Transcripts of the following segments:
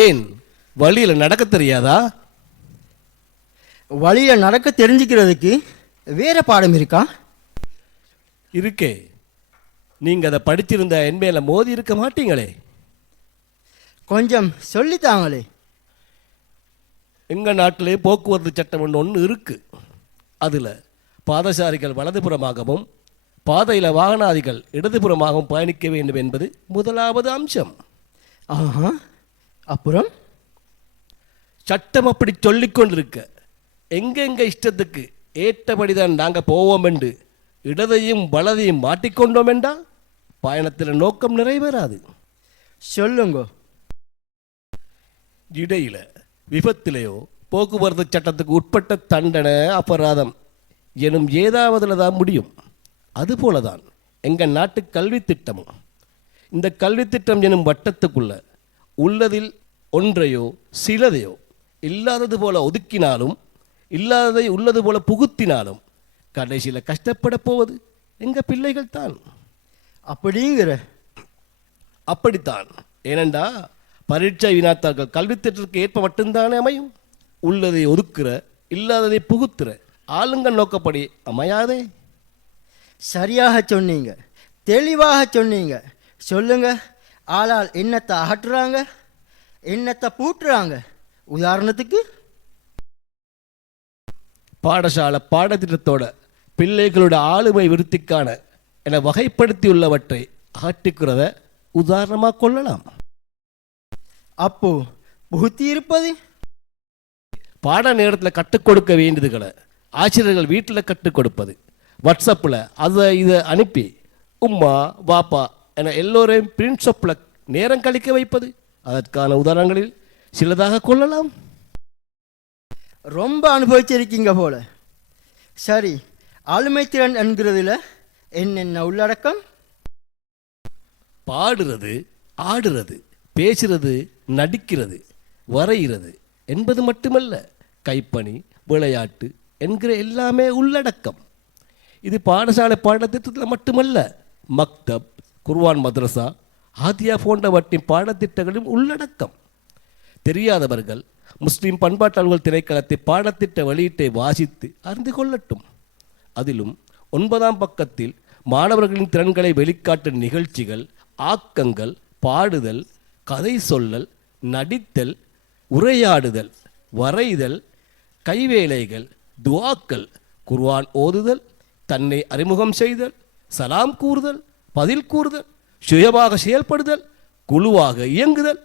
ஏன் வழியில் நடக்க தெரியாதா? வழியில் நடக்க தெரிஞ்சுக்கிறதுக்கு வேற பாடம் இருக்கா? இருக்கே. நீங்கள் அதை படிச்சிருந்த என் மேல மோதி இருக்க மாட்டீங்களே. கொஞ்சம் சொல்லித்தாங்களே. எங்கள் நாட்டிலே போக்குவரத்து சட்டம் ஒன்று இருக்கு. அதில் பாதசாரிகள் வலதுபுறமாகவும் பாதையில் வாகனாதிகள் இடதுபுறமாகவும் பயணிக்க வேண்டும் என்பது முதலாவது அம்சம். ஆஹா, அப்புறம் சட்டம் அப்படி சொல்லிக்கொண்டிருக்க எங்கெங்க இஷ்டத்துக்கு ஏற்றபடிதான் நாங்கள் போவோம் என்று இடதையும் வலதையும் மாட்டிக்கொண்டோம் என்றால் பயணத்தில் நோக்கம் நிறைவேறாது. சொல்லுங்க. இடையில விபத்திலேயோ போக்குவரத்து சட்டத்துக்கு உட்பட்ட தண்டனை அபராதம் எனும் ஏதாவதுல தான் முடியும். அதுபோலதான் எங்கள் நாட்டு கல்வி திட்டமும். இந்த கல்வி திட்டம் எனும் வட்டத்துக்குள்ள உள்ளதில் ஒன்றையோ சிலதையோ இல்லாதது போல ஒதுக்கினாலும் இல்லாததை உள்ளது போல புகுத்தினாலும் கடைசியில் கஷ்டப்பட போவது எங்கள் பிள்ளைகள் தான். அப்படித்தான். ஏனெண்டா பரீட்சை வினாத்தார்கள் கல்வி திட்டத்திற்கு ஏற்ப மட்டும்தானே அமையும். உள்ளதை ஒதுக்குற இல்லாததை புகுத்துற ஆளுங்க நோக்கப்படி அமையாதே. சரியாக சொன்னீங்க, தெளிவாக சொன்னீங்க. சொல்லுங்க, ஆளால் என்னத்தை அகற்றுறாங்க, என்னத்தை பூட்டுறாங்க? உதாரணத்துக்கு பாடசாலை பாடத்திட்டத்தோட பிள்ளைகளோட ஆளுமை விருத்திக்கான என வகைப்படுத்தியுள்ளவற்றை அகற்றிக்கிறத உதாரணமாக கொள்ளலாம். அப்போ புகுத்தி இருப்பது பாட நேரத்தில் கற்றுக் கொடுக்க வேண்டியதுகளை ஆசிரியர்கள் வீட்டில் கற்றுக் கொடுப்பது, வாட்ஸ்அப்பில் அதை இதை அனுப்பி உம்மா வாப்பா என எல்லோரையும் பிரின்சப்பில் நேரம் கழிக்க வைப்பது அதற்கான உதாரணங்களில் சிலதாக கொள்ளலாம். ரொம்ப அனுபவிச்சிருக்கீங்க போல. சரி, ஆளுமை திறன் என்கிறதுல என்னென்ன உள்ளடக்கம்? பாடுறது, ஆடுறது, பேசுறது, நடிக்கிறது, வரைகிறது என்பது மட்டுமல்ல, கைப்பணி, விளையாட்டு என்கிற எல்லாமே உள்ளடக்கம். இது பாடசாலை பாடத்திட்டத்தில் மட்டுமல்ல, மக்தப், குர்ஆன் மദ്രസா, ஆதியா போன்றவற்றின் பாடத்திட்டங்களும் உள்ளடக்கம். தெரியாதவர்கள் முஸ்லிம் பண்பாட்டு அலுவல் திணைக்களத்தை பாடத்திட்ட வெளியீட்டை வாசித்து அறிந்து கொள்ளட்டும். அதிலும் 9ஆம் பக்கத்தில் மாணவர்களின் திறன்களை வெளிக்காட்டும் நிகழ்ச்சிகள், ஆக்கங்கள், பாடுதல், கதை சொல்லல், நடித்தல், உரையாடுதல், வரைதல், கைவேலைகள், துவாக்கள், குர்ஆன் ஓதுதல், தன்னை அறிமுகம் செய்தல், சலாம் கூறுதல், பதில் கூறுதல், சுயமாக செயல்படுதல், குழுவாக இயங்குதல்,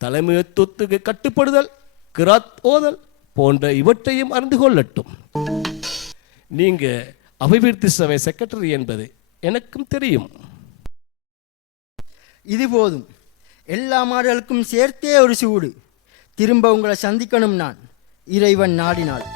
தலைமைத்துவத்துக்கு கட்டுப்படுதல், கிராத் ஓதல் போன்ற இவற்றையும் அறிந்து கொள்ளட்டும். நீங்க அபிவிருத்தி சபை செக்ரட்டரி என்பது எனக்கும் தெரியும். இது போதும். எல்லா மாடுகளுக்கும் சேர்த்தே ஒரு சூடு. திரும்ப உங்களை சந்திக்கணும் நான், இறைவன் நாடினாள்.